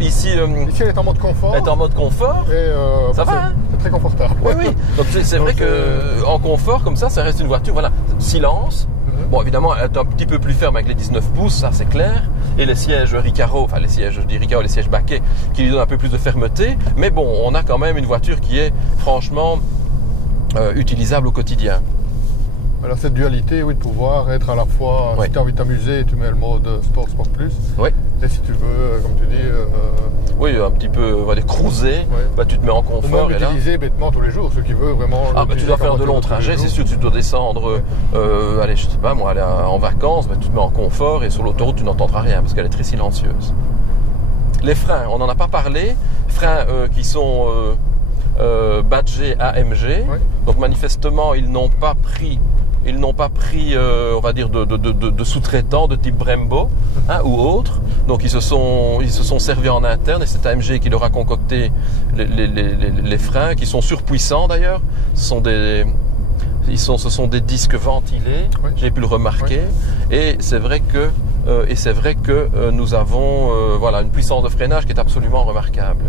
Ici, elle est en mode confort. Elle est en mode confort. Et ça va, hein? C'est très confortable. Oui, oui. Donc c'est vrai qu'en confort, comme ça reste une voiture. Voilà, silence. Bon, évidemment, elle est un petit peu plus ferme avec les 19 pouces, ça c'est clair. Et les sièges Recaro, enfin les sièges, je dis Recaro, les sièges baquets, qui lui donnent un peu plus de fermeté. Mais bon, on a quand même une voiture qui est franchement utilisable au quotidien. Alors cette dualité, oui, de pouvoir être à la fois, si tu as envie de t'amuser, tu mets le mode Sport Plus. Oui. Et si tu veux, comme tu dis... oui, un petit peu, on va dire cruiser, bah, tu te mets en confort. Ou même utiliser bêtement tous les jours, ceux qui veulent vraiment... Ah bah tu dois faire de longs trajets, c'est sûr, tu dois descendre, allez, je sais pas moi, aller en vacances, bah, tu te mets en confort et sur l'autoroute tu n'entendras rien parce qu'elle est très silencieuse. Les freins, on n'en a pas parlé, freins qui sont badgés AMG, donc manifestement ils n'ont pas pris, on va dire, de sous-traitants de type Brembo ou autre. Donc ils se sont servis en interne et c'est AMG qui leur a concocté les freins qui sont surpuissants d'ailleurs. Ce sont des disques ventilés, j'ai pu le remarquer. Et c'est vrai que nous avons voilà, une puissance de freinage qui est absolument remarquable.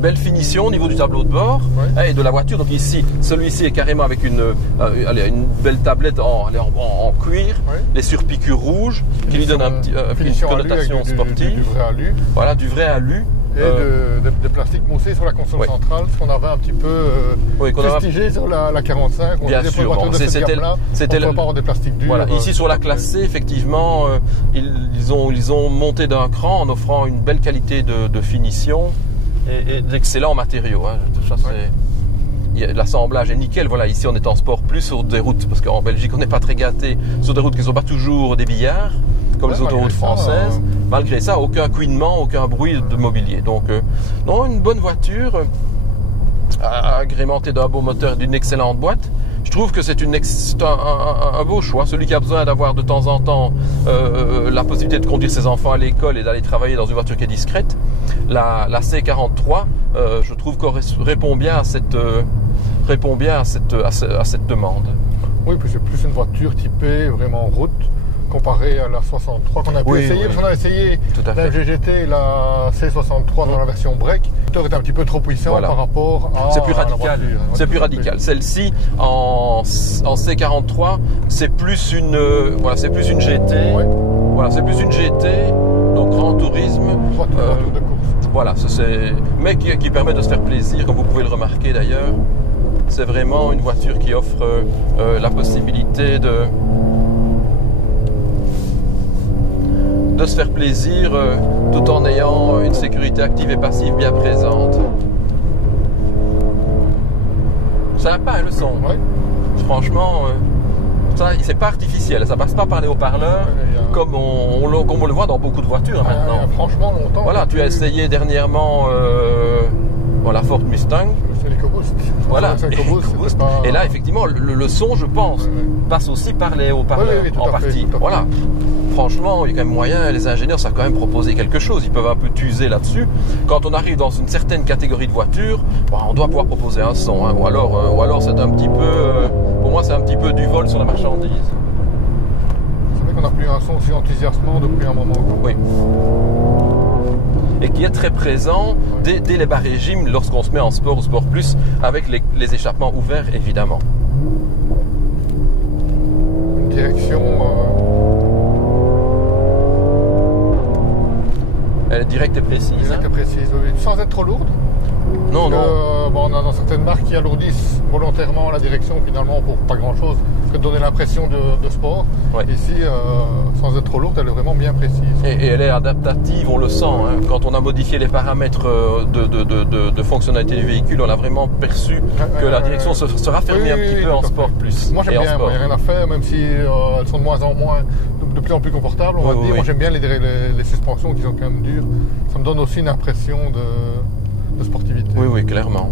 Belle finition au niveau du tableau de bord et de la voiture. Donc ici, celui-ci est carrément avec une belle tablette en cuir, les surpiqûres rouges qui lui donnent une connotation sportive. Du vrai alu. Voilà, du vrai alu. Et de plastique moussé sur la console centrale, ce qu'on avait un petit peu fustigé sur la 45. Bien sûr, bon, c'était on peut pas avoir des plastiques durs. Voilà, ici sur la classe C, effectivement, ils ont monté d'un cran en offrant une belle qualité de finition. Et d'excellents matériaux. Hein. L'assemblage est nickel. Voilà, ici on est en Sport Plus sur des routes, parce qu'en Belgique on n'est pas très gâté, sur des routes qui ne sont pas toujours des billards, comme les autoroutes françaises. Malgré ça, aucun couinement, aucun bruit de mobilier. Donc, non, une bonne voiture, agrémentée d'un beau moteur et d'une excellente boîte. Je trouve que c'est un beau choix. Celui qui a besoin d'avoir de temps en temps la possibilité de conduire ses enfants à l'école et d'aller travailler dans une voiture qui est discrète, la C43, je trouve qu'elle répond bien à cette demande. Oui, puis c'est plus une voiture typée vraiment route comparée à la 63 qu'on a pu essayer. Parce qu'on a essayé la GGT et la C63 dans la version break. Le moteur est un petit peu trop puissant par rapport à c'est plus radical. la voiture. C'est plus radical. Celle-ci en C43, c'est plus une GT. Voilà, c'est plus une GT. Donc grand tourisme. Voiture de course. Voilà, mais qui permet de se faire plaisir, comme vous pouvez le remarquer d'ailleurs. C'est vraiment une voiture qui offre la possibilité de se faire plaisir tout en ayant une sécurité active et passive bien présente. Sympa le son. Franchement, c'est pas artificiel, ça passe pas par les haut-parleurs comme on le voit dans beaucoup de voitures maintenant. Franchement, longtemps. Voilà, tu as essayé dernièrement la Ford Mustang. C'est l'EcoBoost. Voilà. Et là, effectivement, le son, je pense, passe aussi par les haut-parleurs en partie. Voilà. Franchement, il y a quand même moyen, les ingénieurs savent quand même proposer quelque chose. Ils peuvent un peu t'user là-dessus. Quand on arrive dans une certaine catégorie de voitures, on doit pouvoir proposer un son. Ou alors c'est un petit peu, pour moi, c'est un petit peu du vol sur la marchandise. C'est vrai qu'on n'a plus un son aussi enthousiasmant depuis un moment. Oui. Et qui est très présent dès les bas régimes lorsqu'on se met en sport ou sport plus avec les échappements ouverts évidemment. Une direction... Elle directe et précise. Directe et précise, oui. Sans être trop lourde. Non, non. On a dans certaines marques qui alourdissent volontairement la direction finalement pour pas grand chose que de donner l'impression de sport. Ouais. Ici, sans être trop lourde, elle est vraiment bien précise. Et elle est adaptative, on le sent. Hein. Quand on a modifié les paramètres de fonctionnalité du véhicule, on a vraiment perçu que la direction se raffermit un petit peu en sport plus. Moi j'aime bien, il n'y a rien à faire, même si elles sont de moins en moins, de plus en plus confortables, on va dire. Moi j'aime bien les suspensions qui sont quand même dures. Ça me donne aussi une impression de sportivité. Oui, oui, clairement.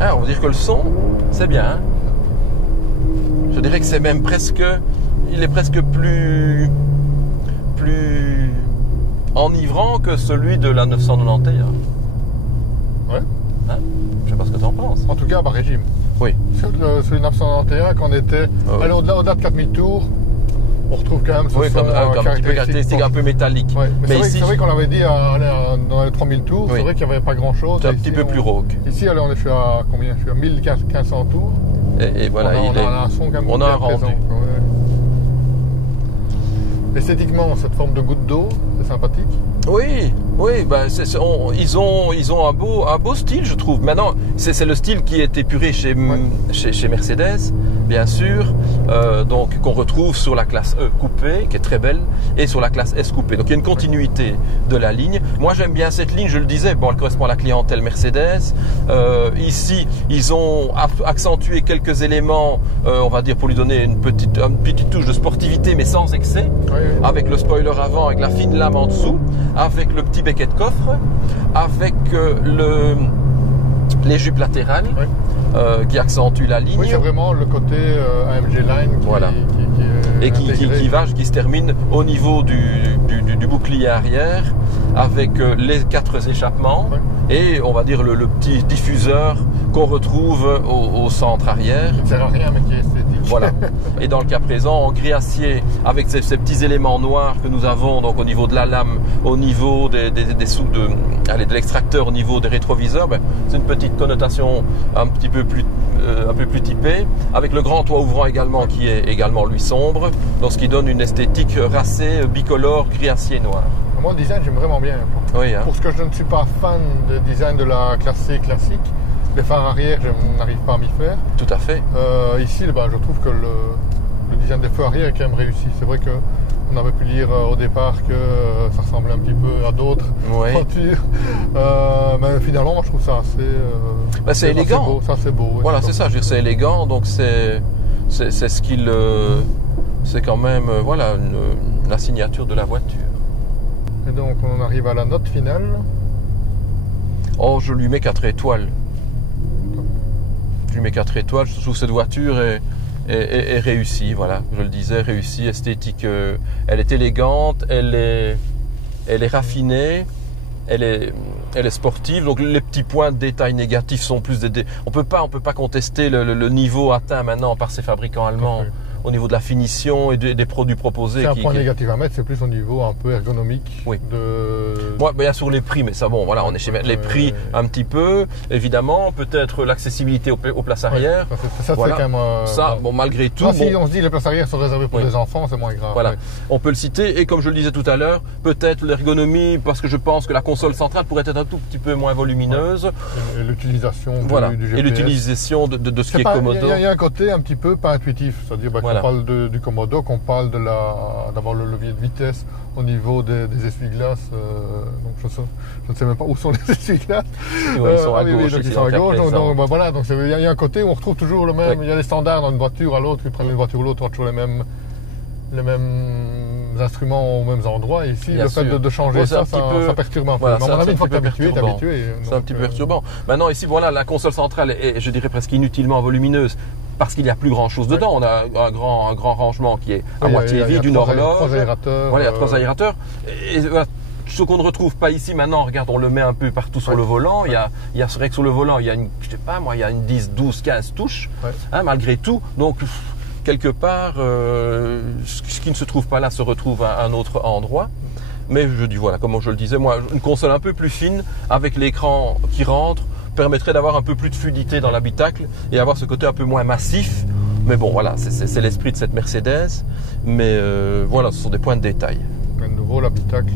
Ah, on va dire que le son, c'est bien. Hein. Je dirais que c'est même presque... Il est presque plus enivrant que celui de la 991. Ouais. Hein? Je sais pas ce que tu en penses. En tout cas, par régime. Oui. Celui de 991, quand on était au-delà de 4000 tours, on retrouve quand même ce son un petit peu caractéristique, un peu métallique. Ouais. Mais c'est vrai qu'on l'avait dit dans les 3000 tours, c'est vrai qu'il n'y avait pas grand-chose. C'est un petit peu plus rauque. Ici, allez, je suis à combien? Je suis à 1500 tours. Et voilà, on a un son quand même on a un rendu. Présent, Esthétiquement, cette forme de goutte d'eau, c'est sympathique. Oui, ben ils ont un beau style, je trouve. Maintenant, c'est le style qui est épuré chez Mercedes, bien sûr, donc qu'on retrouve sur la classe E coupée, qui est très belle, et sur la classe S coupée. Donc il y a une continuité de la ligne. Moi, j'aime bien cette ligne, je le disais. Bon, elle correspond à la clientèle Mercedes. Ici, ils ont accentué quelques éléments, on va dire, pour lui donner une petite touche de sportivité, mais sans excès, avec le spoiler avant, avec la fine lame en dessous, avec le petit becquet de coffre, avec les jupes latérales qui accentuent la ligne. Oui, c'est vraiment le côté AMG Line qui se termine au niveau du bouclier arrière avec les 4 échappements et on va dire le petit diffuseur qu'on retrouve au centre arrière. Qui ne sert à rien mais qui est esthétique. Voilà. Et dans le cas présent, en gris acier, avec ces petits éléments noirs que nous avons donc au niveau de la lame, au niveau de l'extracteur, au niveau des rétroviseurs, c'est une petite connotation un peu plus typée, avec le grand toit ouvrant également qui est également lui sombre, donc ce qui donne une esthétique racée, bicolore, gris acier noir. Moi le design j'aime vraiment bien. Oui, hein. Pour ce que je ne suis pas fan du design de la classe C classique, les phares arrière, je n'arrive pas à m'y faire. Tout à fait. Ici, je trouve que le design des phares arrière est quand même réussi. C'est vrai qu'on avait pu lire au départ que ça ressemblait un petit peu à d'autres voitures. Mais finalement, moi, je trouve ça assez... c'est élégant. Ça, c'est beau. Voilà, c'est ça. Je veux dire, c'est élégant. Donc, c'est ce qu'il... c'est quand même la signature de la voiture. Et donc, on arrive à la note finale. Oh, je lui mets 4 étoiles. Je lui mets 4 étoiles. Je trouve que cette voiture est réussie. Voilà, je le disais, réussie, esthétique. Elle est élégante, elle est raffinée, elle est sportive. Donc les petits points de détail négatifs sont plus des. On peut pas contester le niveau atteint maintenant par ces fabricants allemands. Au niveau de la finition et des produits proposés. C'est un point négatif à mettre, c'est plus au niveau un peu ergonomique. Oui. Bien sûr les prix, mais ça voilà, on est chez les prix un petit peu, évidemment, peut-être l'accessibilité aux places arrière. Ça voilà. C'est quand même. Malgré tout. Si on se dit les places arrière sont réservées pour les enfants, c'est moins grave. Voilà, on peut le citer, et comme je le disais tout à l'heure, peut-être l'ergonomie, parce que je pense que la console centrale pourrait être un tout petit peu moins volumineuse. Et l'utilisation du GPS. Et l'utilisation de ce qui est Comodo. Il y a un côté un petit peu pas intuitif, c'est-à-dire on parle du Comodo, qu'on parle d'avoir le levier de vitesse au niveau des essuie-glaces. Donc je ne sais même pas où sont les essuie-glaces. Ils sont à gauche. Ils sont à gauche. Donc il y a un côté où on retrouve toujours le même. Il y a les standards dans une voiture à l'autre. Ils prennent une voiture ou l'autre, on a toujours les mêmes instruments aux mêmes endroits. Et ici, le fait de changer ça perturbe un peu. Voilà, mais à mon avis, une fois que tu es habitué, c'est un petit peu perturbant. Maintenant, ici, la console centrale est, je dirais, presque inutilement volumineuse. Parce qu'il n'y a plus grand chose dedans. On a un grand rangement qui est à moitié vide, une horloge. Il y a 3 aérateurs. Et ce qu'on ne retrouve pas ici maintenant, regarde, on le met un peu partout sur le volant. Il y a c'est vrai que sur le volant, il y a une 10, 12, 15 touches, malgré tout. Donc, quelque part, ce qui ne se trouve pas là se retrouve à un autre endroit. Mais je dis, comme je le disais, moi, une console un peu plus fine, avec l'écran qui rentre, permettrait d'avoir un peu plus de fluidité dans l'habitacle et avoir ce côté un peu moins massif. Mais bon, voilà, c'est l'esprit de cette Mercedes. Mais voilà, ce sont des points de détail. À nouveau, l'habitacle,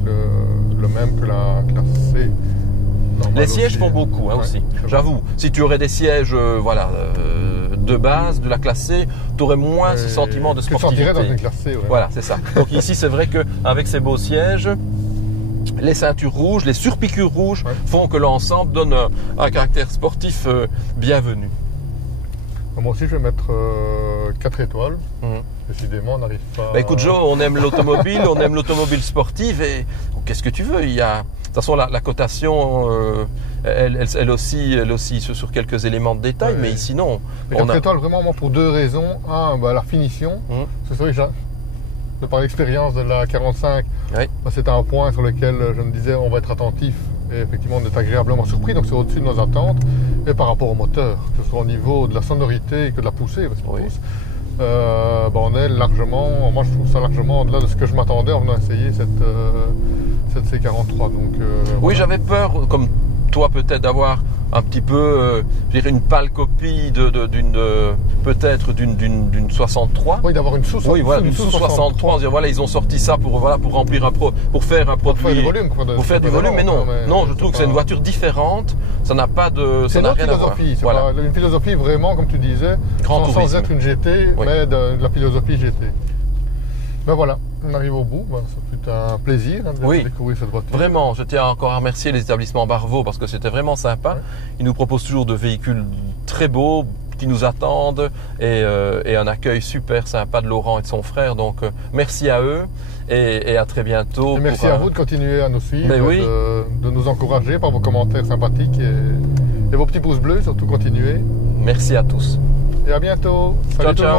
le même que la classe C. Les sièges font beaucoup aussi. J'avoue, si tu aurais des sièges de base, de la classe C, tu aurais moins ce sentiment de sportivité. Tu te sentirais dans une classe C. Voilà, c'est ça. Donc ici, c'est vrai qu'avec ces beaux sièges, les ceintures rouges, les surpiqûres rouges font que l'ensemble donne un caractère sportif bienvenu. Moi aussi, je vais mettre 4 étoiles. Décidément, on n'arrive pas... Écoute Joe, on aime l'automobile, on aime l'automobile sportive et qu'est-ce que tu veux? De toute façon, la cotation, elle aussi sur quelques éléments de détail, mais ici non. 4 étoiles vraiment pour 2 raisons. Un, la finition. C'est vrai que de par l'expérience de la 45, c'était un point sur lequel je me disais on va être attentif. Et effectivement, on est agréablement surpris, donc c'est au-dessus de nos attentes. Et par rapport au moteur, que ce soit au niveau de la sonorité que de la poussée, parce on est largement, moi je trouve ça largement au-delà de ce que je m'attendais en venant essayer cette C43. Donc, j'avais peur, comme toi peut-être, d'avoir un petit peu, une pâle copie peut-être d'une 63. Oui, d'avoir une sous-63. Oui, voilà, une sous-63. Voilà, ils ont sorti ça pour remplir pour faire un produit. Pour faire du volume. Pour faire du volume, mais non. Non, je trouve que c'est une voiture différente. Ça n'a pas de. C'est une autre philosophie. Voilà. Une philosophie vraiment, comme tu disais, sans être une GT, mais de la philosophie GT. Ben voilà, on arrive au bout. Ça fut un plaisir de découvrir cette voiture. Vraiment, je tiens encore à remercier les établissements Barvaux parce que c'était vraiment sympa. Ils nous proposent toujours de véhicules très beaux qui nous attendent et un accueil super sympa de Laurent et de son frère. Donc merci à eux et à très bientôt. Et merci à vous de continuer à nous suivre, de nous encourager par vos commentaires sympathiques et vos petits pouces bleus, surtout continuez. Merci à tous. Et à bientôt. Salut tout le monde.